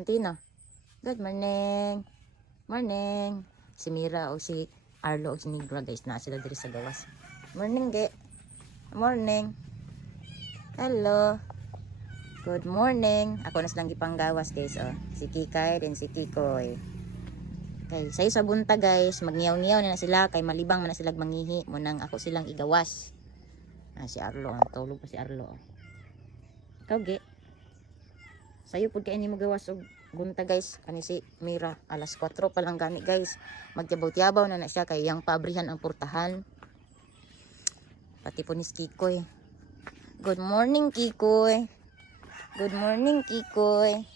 Santino. Good morning. Morning. Si Mira o si Arlo o si Nigra guys na sila diri sa gawas. Morning ge. Morning. Hello. Good morning. Ako na silang gipanggawas guys oh. Si Kikay and si Kikoy. Okay, sayo sa bunta guys, magniyaw-niyaw na sila kay malibang man na sila mangihi mo nang ako silang igawas. Si Arlo, tulog pa si Arlo. Ikaw ge. Sayo pud kay ni magawas og bunta guys, kani si Mira alas 4 pa lang gani guys. Magyabaw-yabaw na siya kay yang pabrihan ang portahan. Pati po ni Kikoy. Good morning Kikoy. Good morning Kikoy.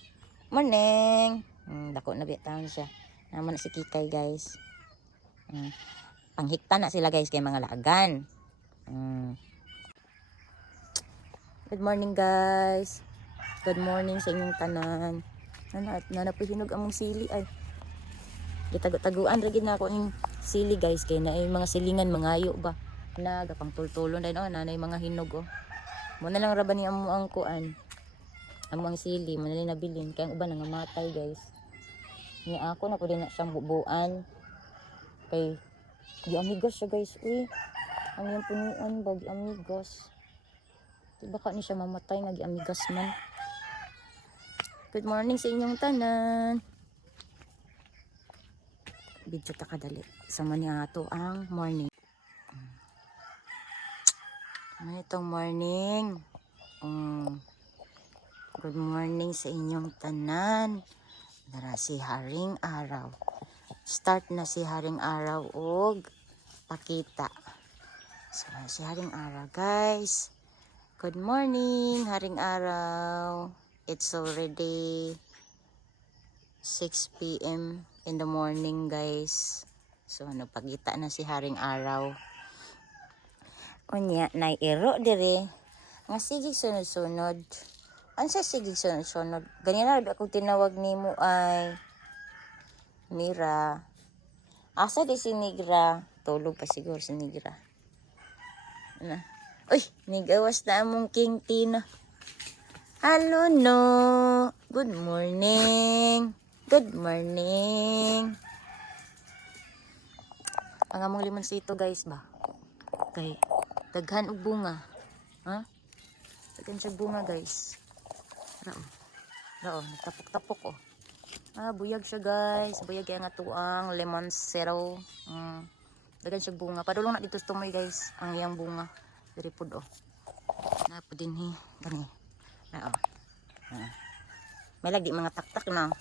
Morning. Dako na bitawan siya. Naman na si Kikay guys. Panghikta na sila guys kay mga laagan. Good morning guys. Good morning sa inyong tanan. Nanapihinog among sili ay. Gitago-taguan ra gid na ako ing sili guys kay naay mga silingan mangayo ba. Gapang tultulon din oh nanay mga hinog oh. Mo na lang ra ba ni amo ang kuan. Among sili mo na lang nabilin kay ang uban nangamatay guys. Ni ako na ko din na siyang bubuan. Kay di amigos siya guys. Uy. Ang yung punuan ba di amigos. Di baka ni siya mamatay nga di amigas man. Good morning sa inyong tanan. Video ta kadali. Sama ni ato ang morning. Ano itong morning? Good morning sa inyong tanan. Dara si Haring Araw. Start na si Haring Araw og pakita. So si Haring Araw guys. Good morning Haring Araw. It's already 6 p.m. in the morning guys. So pagita na si Haring Araw. Unya nairo dire. Nga sige sunod-sunod. Ansa sige sunod-sunod. Ganyan na ako tinawag nimo ay Mira. Asa di si Nigra? Tulog pa siguro si Nigra. Na. Uy, nigawas na among King Tina. Hello no. Good morning. Good morning. Ang among limonsito guys ba? Kay daghan og bunga. Ha? Daghan siya bunga guys. Rao, tapok-tapok oh. Buyag siya guys. Buyag kaya nga tuang lemon zero. Daghan siya bunga. Padulong na dito sa tumoy guys. Ang iyang bunga. Very pud oh. Na po din hi. Gani. May lagi mga taktak na.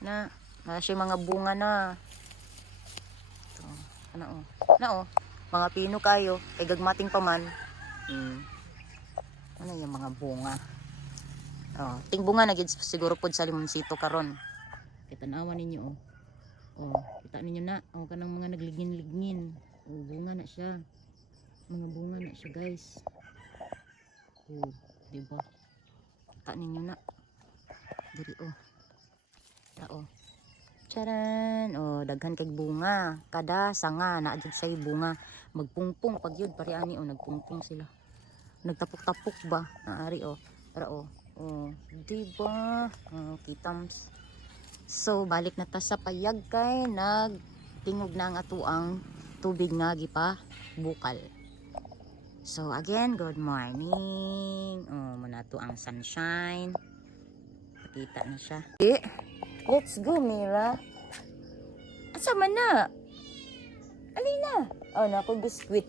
Na siya mga bunga na. Ito. Ano oh. Mga pino kayo. Kay gagmating pa man. Ano yung mga bunga. Ting bunga na gid siguro pud sa limonsito karon. Kita tanawan ninyo oh. Kita ninyo na kanang mga nagligin-ligin. Bunga na siya. Mga bunga na siya guys. Diba? Kita ninyo na. Diri Charan. Daghan kay bunga. Kada sanga na adjud say bunga. Magpungpong pag yun pare ani nagpungpong sila. Nagtapok-tapok ba? Naari diba? Kitams. So balik na ta sa payag kay nagtingog na ang atuang tubig nga gipa bukal. So again, good morning. Muna to ang sunshine. Pakita na siya. Let's go Mira. Asa man na? Alina. Nako biskwit.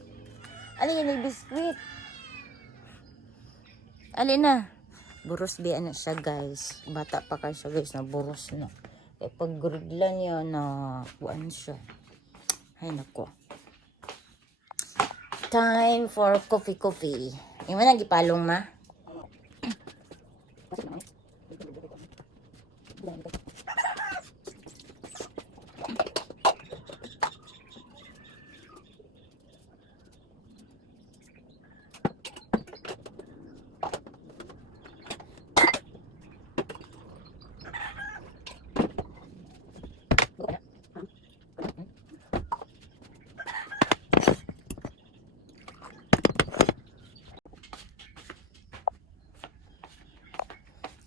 Alina biskwit. Alina. Buros biya na siya guys. Bata pa kayo siya guys na buros na. Kaya pag gurigla niya na kuan siya. Ay nako. Time for coffee. Yung man nagipalong ma?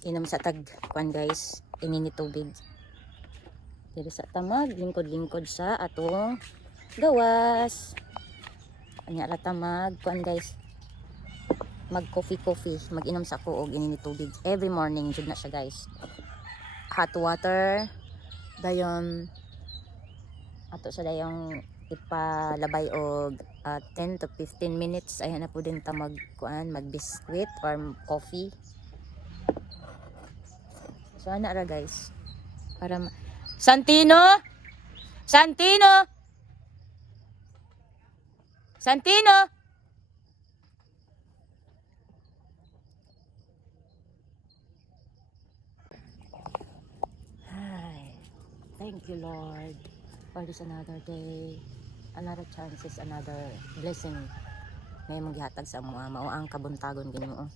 Inom sa tag kuan guys, inini tubig. Diri sa tamag lingkod-lingkod sa atong gawas. Anya ra tamag kuan guys. Mag coffee, mag-inom sa ko og inini tubig every morning jud na siya guys. Hot water dayon ato sa dayong ipalabay og 10 to 15 minutes ayan na po din ta magkuan mag biscuit or coffee. So ana ra guys para Santino Santino Santino Hi. Thank you Lord for this another day, another chances, another blessing na imong gihatag sa amo. Mao ang kabuntagon Ginoo.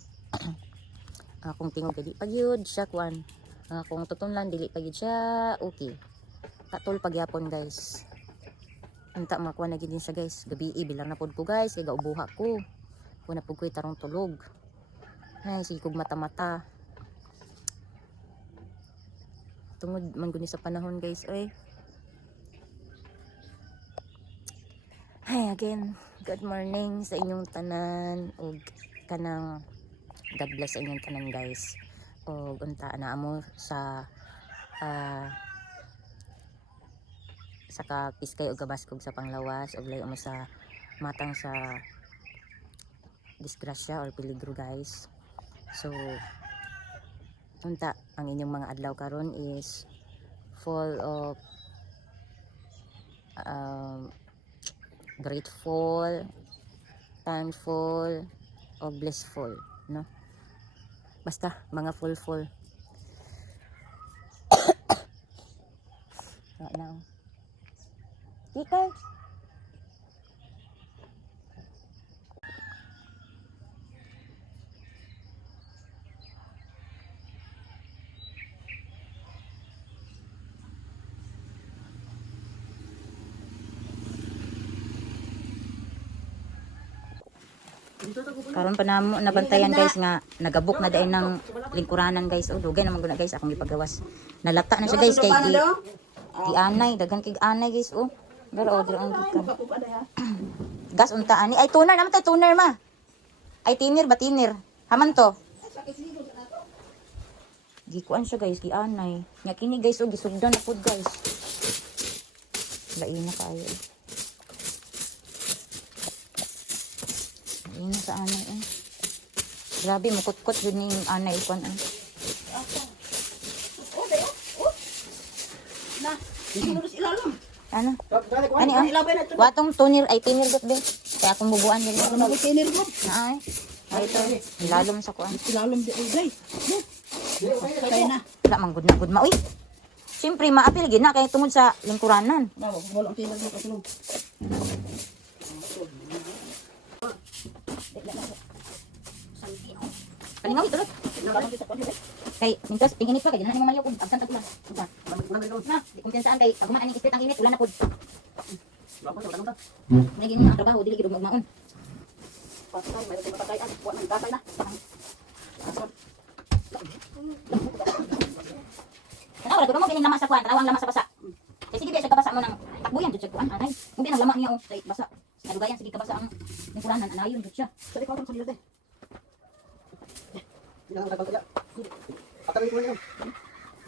Akong tingog dili pa gyud siya kwan. Akong tutunlan dili pa gyud siya okay. Katol pagyapon guys. Anta makuha na gid siya guys. Gabi bilang na pod ko guys kay gaubuha ko. Kuna pud ko'y tarong tulog. Ay sige kog mata-mata. Tungod man guni sa panahon guys oy. Hi again, good morning sa inyong tanan ug kanang God bless sa inyong tanan guys. Ug unta na amo sa kapiskay ug gabaskog sa panglawas ug layo mo sa matang sa disgrasya or peligro guys. So unta ang inyong mga adlaw karon is full of grateful, thankful, o blissful, no? Basta mga full. Now, Kika. Karon pa namo nabantayan guys nga nagabok na dayon ng lingkuranan guys. Dugay naman guna guys akong gipagawas. Nalata na siya guys kay di anay daghan kig anay guys Pero diri ang gikan. Gas unta ani ay tuner naman tay tuner ma. Ay tinir ba tinir? Haman to. Gikuan siya guys gianay. Nya kini guys gisugdan na pud guys. Laina kaayo. Ini sa anay Grabe mukot-kot yun yung anay ikon Na, hindi mo ilalam. Ano? Ani Watong tunir ay tinir got be. Kaya akong bubuan din. Ano mo tinir mo? Ay ito. Ilalom sa kuan. Ilalom di ugay. Kaya na. Wala man gud ma. Uy. Siyempre maapil gid na kay tungod sa lingkuranan. Wala ang tinir mo kasulong. Kalingaw ito. Kay mintos pinginit pa kay na maniyo kung absent ako lang. Na, di kumpiyansaan kay pag ani straight ang init wala na pod. Naging ang trabaho dili gid magmaon. Patay, may patay at buwan ng gatay na. Wala ko mo kini lama sa kuan, tawang lama sa basa. Kay sige di sa kabasa mo nang takbuyan jud sa kuan anay. Kung di nang lama niya say basa. Nadugayan sige kabasa ang lingkuranan anayon jud siya. Sa ikaw sa dilate. Ilang tagal kaya. Atay mo niyo.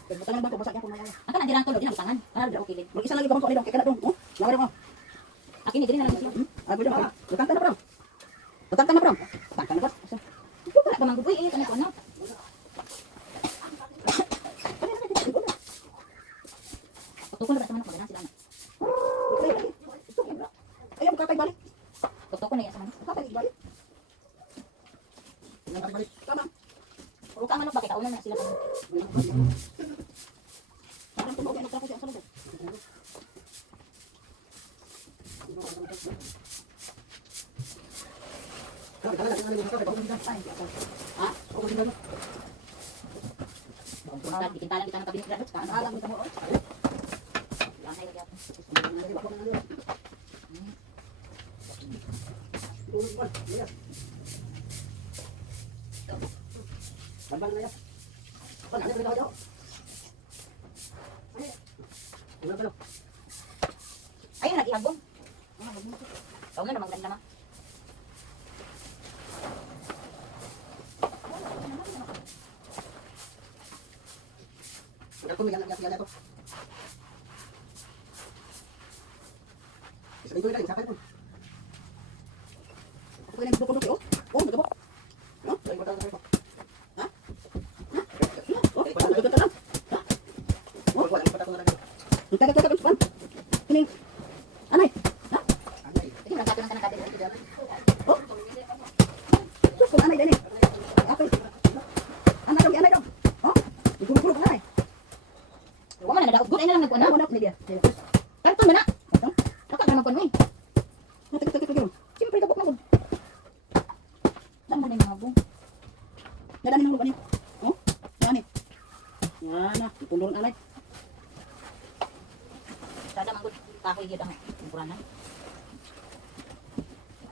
Butangan ba ko basa niya kung nalawa. Ang kana dirang tulo di butangan. Para dira okay. Mag isa lagi ba ko dito kay kana dong. Nawala mo. Akin ni diri na lang siya. Abi dong. Butangkan na bro. Butangkan na bro. Butangkan na bro. Wala pa mangguboy kani ko no. Tukol ba sa manok pagana sila na. Ayaw katay balik. Tukol na ya sa manok. Katay balik. Balik. Tama. Puro ka manok ba kay kauna na sila pa. Parang tunog ay nagtrapo siya sa loob. Dikintalan kita ng kabinet graduates ka. Alam mo mo. Lanay lagi ako. Ano ba? Ayun, nag-ihagong. Ikaw nga naman ganda ma. Ako may galang ko. Isa dito rin, sakay ko. Ako kaya nagbubunuti, oh. Oh, nagabo. No? Ay, wala na ko. Ha? Okay, wala na lang. Ha? Oh, wala na ko na lang. Nagtagat pan. Kining. Anay. Ha? Anay. Sige, nagkato ng kanang dito dito. Oh. Sus, kung anay din eh. Okay. Anay daw. Oh. Igulog na eh. Wa man na daog. Good ay na lang nagkuan. Wala ko niya. Karton man na. Naka ka magkuan mo. Natik. Siyempre kabok na gud. Damo na yung mga bong. Nadami ng lupa niyo. Oh. Yan eh. Yan na. Ipunduron anay. Sada man gud kahoy gyud ang puranan.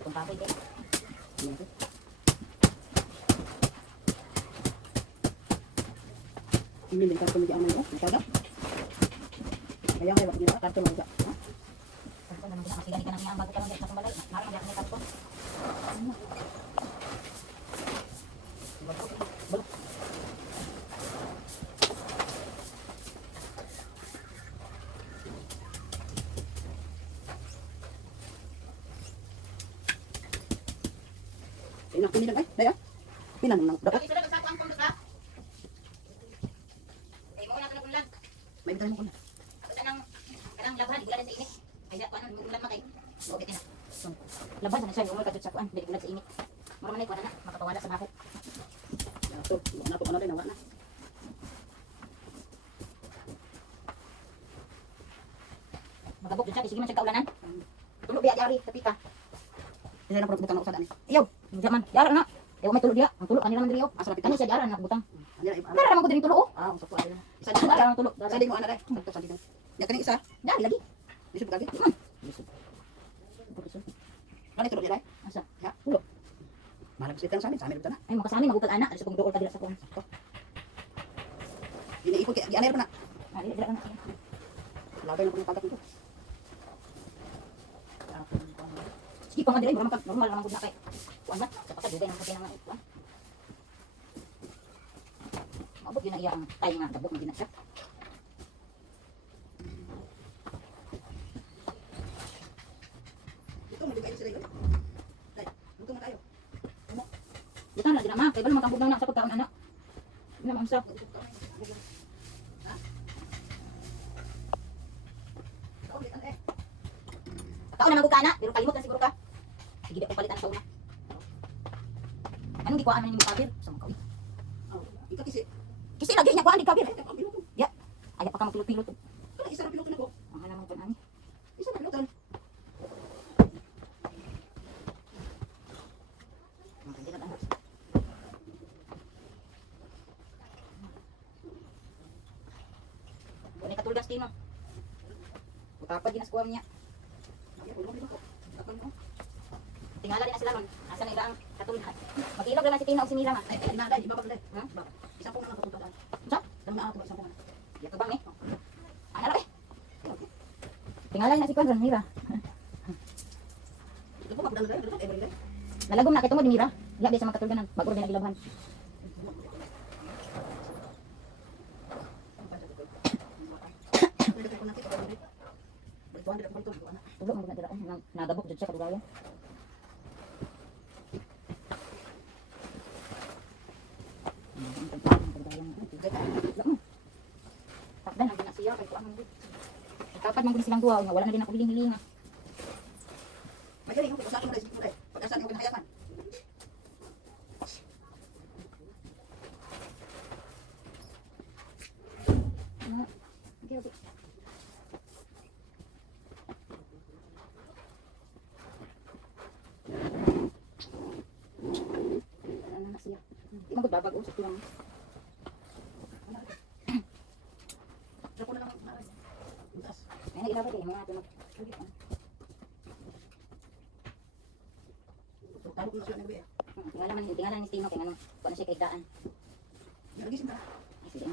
Kung kahoy din. Ini min karton di amay oh. Nakaga. Kaya kaya wag niyo karton mo. Ha? Karton naman gud kasi gani ka nang ang bago ka lang sa balay. Nara man gyud karton. Enak ini ay. Daya. Pinan nang dapat. Dali sila sa ang pundot ha. Ay mo na tulog ulan. May tayo mo ko. Tapos kanang laban ulan sa init. Ay da kuan ulan matay. Okay na. Laban na siya yung kadto sa kuan dili ulan sa init. Mura man ay kuan na makapawala sa bakit. So, na ko ano din nawa na. Magabok jud siya sige man siya kaulanan. Tulog biya jari sa pita. Kaya na puro butang na usad ani. Ayaw, hindi man. Yara na. Ayaw may tulog dia. Ang tulog kanila man diri. Asa Kani siya yara na butang. Anya ay. Nara naman ko diri tulog oh. Ah, usap ko ay. Sa yara ang tulog. Sa di mo ana dai. Sakto sa di. Ya kani isa. Dali lagi. Lisod ka gid. Ano tulog ni dai? Asa? Ya. Tulog. Malag sitan sa amin, sa amin na. Ay makasami magutag anak. Sa pagduol ka dira sa kuan. Iniipon kay di ana pa na. Ah, dili dira na. Lagay na ko yung pagkat nito. Sige pa nga diri, normal naman gud na kay. Kuan ba? Sa pagdugay nang kasi nang kuan. Mabot yun na iya ang tayo nga dabok na ginasya. Ito mo kayo sila. Dai, luto na tayo. Dito na dinama, kay balo makambog na sa pagkaon anak. Ina man sa. Kaon na magugana, pero kalimot na siguro ka. Sige, di palitan sa una. Anong gikuhaan man yung kabir? Sa mga kawin. Ikaw kasi. Kasi lagi niya kuhaan di kabir. Ya, ayaw pa ka magpilot-pilot. Kala isa ra piloto na ko. Ang halang kuhaan ani. Isa na piloto. Ang hindi na lang. Wala katulgas tino. Utapad ginas kuha niya. Tingala din na sila ron. Asa na ilang katulad. Mag-ilog naman si Tina o si Mira ma. Ay, ay, na dai, iba pa dai. Ha? Isa po na papunta daan. Sa? Dami na ako isa po na. Iya ka bang eh? Ano ra eh? Tingala na si Kwan ron Mira. Ito po magdala dai, every day. Nalagom na kitong mo di Mira. Iya di sa mga katulganan. Bago din nagilabhan. Tulo mo na dira. Nagabok jud siya kadugayan. Takdan ang ginasiya kay kuan mo. Kapag man silang duwa nga wala na din ako hiling-hiling. Magdali ko sa akin dai, dai. Pag-asa ko kinahayaman. Okay, okay. Ano na siya? Di mo babag usap lang. Sa ko na lang. Butas. Ay nagilabay kay mga tunod. So, talo ko na siya nagbi. Tingala ni Tino kay ano, kuan siya kay daan. Lagi sinta. Ay sige.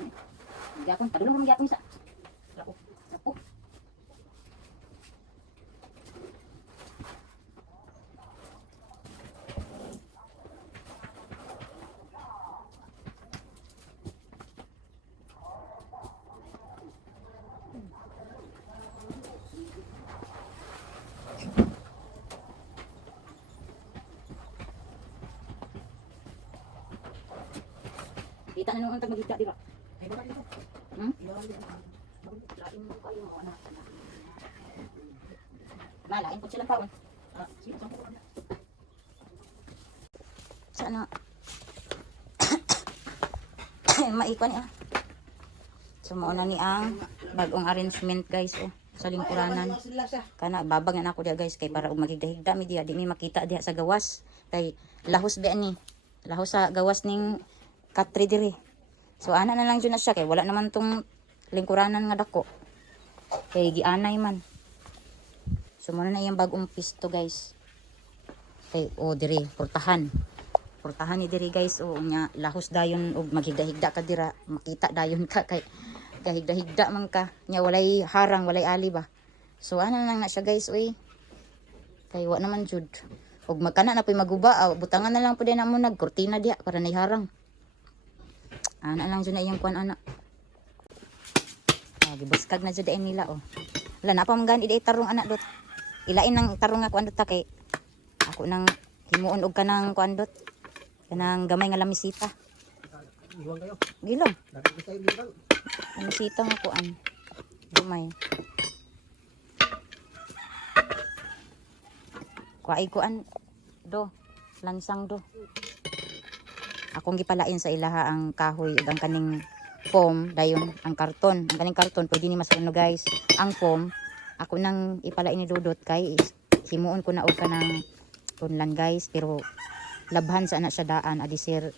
Gyapon, padulong mo gyapon sa. Lapo. Sapo. na nung antag magigda dira. Ay, baka dito. Hmm? Lain mo kayo mga anak. Malain po silang taon. Sige, saan ko ba? Sana. Maikwan niya. So mauna ni ang bagong arrangement guys oh sa lingkuranan. Kana babag na ako dia guys kay para magigdahigda mi dia di mi makita diha sa gawas kay lahos ba ni. Lahos sa gawas ning katri diri. So ana na lang jud na siya kay wala naman tong lingkuranan nga dako. Kay gianay man. So muna na iyang bagong pisto guys. Kay diri portahan. Portahan ni diri guys o nya lahos dayon og maghigda-higda ka dira makita dayon ka kay kahigda-higda man ka nya walay harang walay ali ba. So ano lang na siya guys oy. Kay wa naman jud. Og magkana na poy maguba butangan na lang pud na mo nagkortina diha para nay harang. Ana lang jud na iyang kuan ana. Gibuskag na jud ay nila oh. Wala na pa man gani tarong anak dot. Ilain nang tarong nga kuan dot ta kay ako nang himuon og kanang kuan dot. Kanang gamay nga lamisita. Iwan kayo. Gilom. Dapat gusto yung liban. Lamisita nga kuan. Gamay. Kuai kuan do. Lansang do. Akong gipalain sa ilaha ang kahoy ug ang kaning foam dayon ang karton. Ang kaning karton pwede ni masano guys. Ang foam ako nang ipalain ni Dudot kay himuon ko na og kanang unlan guys pero labhan sa na siya daan adisir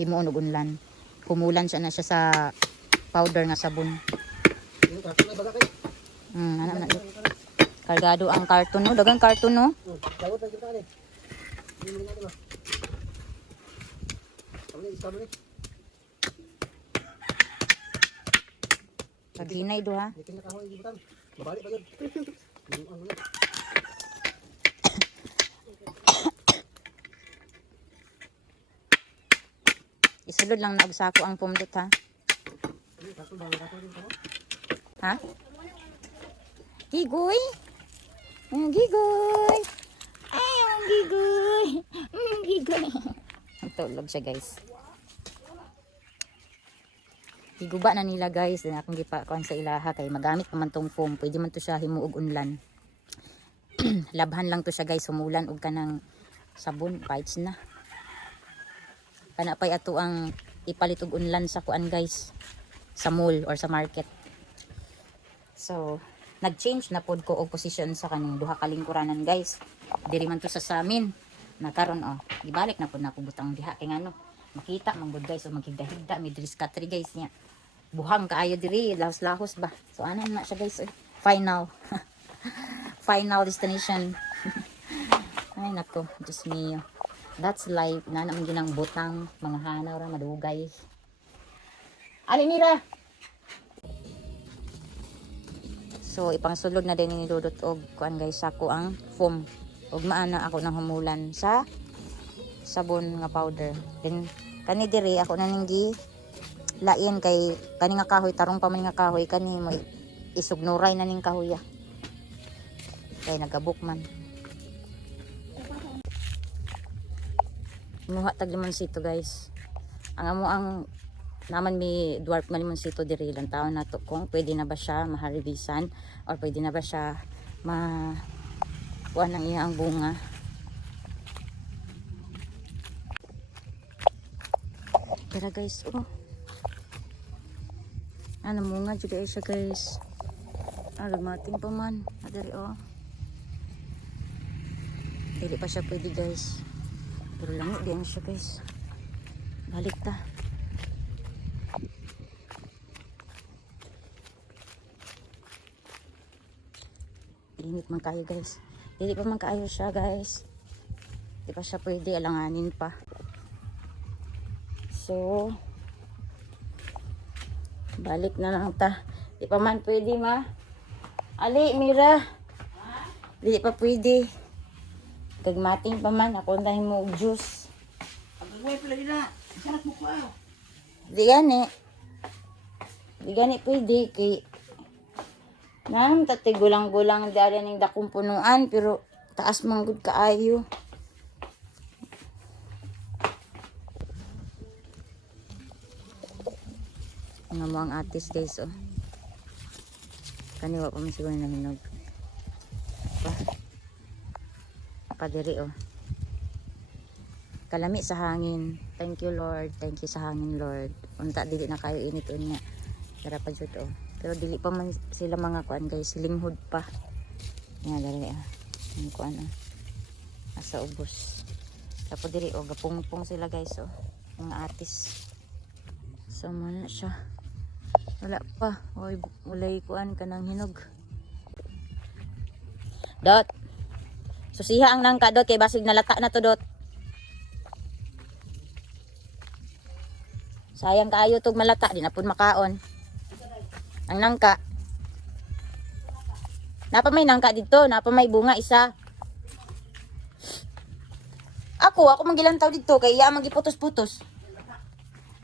himuon og unlan humulan siya na siya sa powder nga sabon Yung karton ay baga kayo. ana na kargado ang karton no dagang karton no Dawot lang kita ni. Hindi mo nga diba? Kami isa mo ni. paghinay do ha Yakin na kahoy gibutan. Babalik pa yun. Yung ano na. isulod lang na og sako ang pumdot ha Karton ba? Karton din ko. ha gigoy gigoy ay ang gigoy gigoy tulog siya guys higuba na nila guys din akong gipakuan sa ilaha kay magamit naman tong foam pwede man to siya himuog unlan labhan lang to siya guys humulan og kanang sabon bites na kana pay ato ang ipalit og unlan sa kuan guys sa mall or sa market so nag-change na pod ko og position sa kaning duha ka lingkuranan guys diri man to sa samin na karon ibalik na pod na ko butang diha kay ngano makita man gud guys o maghigda-higda mi diri sa katri guys nya buhang kaayo diri lahos-lahos ba so ana na siya guys final final destination ay nako just me that's life na naman ginang butang mga hanaw ra madugay ali mira so ipangsulod na din ni Dudot og kuan guys sako ang foam og maana ako nang humulan sa sabon nga powder then kani diri ako na ninggi lain kay kani nga kahoy tarong pa man nga kahoy kani mo isugnuray na ning kahoy kay nagabuk man nuha tag limonsito guys ang amo ang naman may dwarf nga limonsito diri lang taon na to kung pwede na ba siya maharibisan or pwede na ba siya kuha ng iya ang bunga tara guys ano munga juga siya guys lumating pa man adari dili pa siya pwede guys pero langit din siya guys balik ta init man kayo guys dili pa man kaayo siya guys di pa siya pwede alanganin pa so balik na lang ta di pa man pwede ali mira dili pa pwede kagmating pa man ako dahil mo og juice Ang gagawin pala nila. Sarap mo ko di gani pwede kay nam tati gulang-gulang dali ning dakong punuan pero taas man gud kaayo Nga mo ang atis guys oh. Kaniwa pa man siguro na hinog. Padiri oh. Kalami sa hangin. Thank you Lord. Thank you sa hangin Lord. Unta dili na kayo init unya. Tara pa jud oh. Pero dili pa man sila mga kuan guys, silinghod pa. Nga dali ah. Ang kuan ah. Asa ubos. Tapos diri oh, gapungpong sila guys oh. Mga atis. So man na siya. Wala pa. Oy, ulay kuan kanang hinog. Dot. Susiha ang nangka dot kay basig nalata na to dot. Sayang kaayo tog malata di na pud makaon. Ang nangka. Napa may nangka dito, napa may bunga isa. Ako magilantaw dito kay iya magiputos-putos.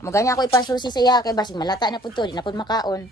Maganya ako ipasusi sa iya kay basig malata na pud to di na pud makaon.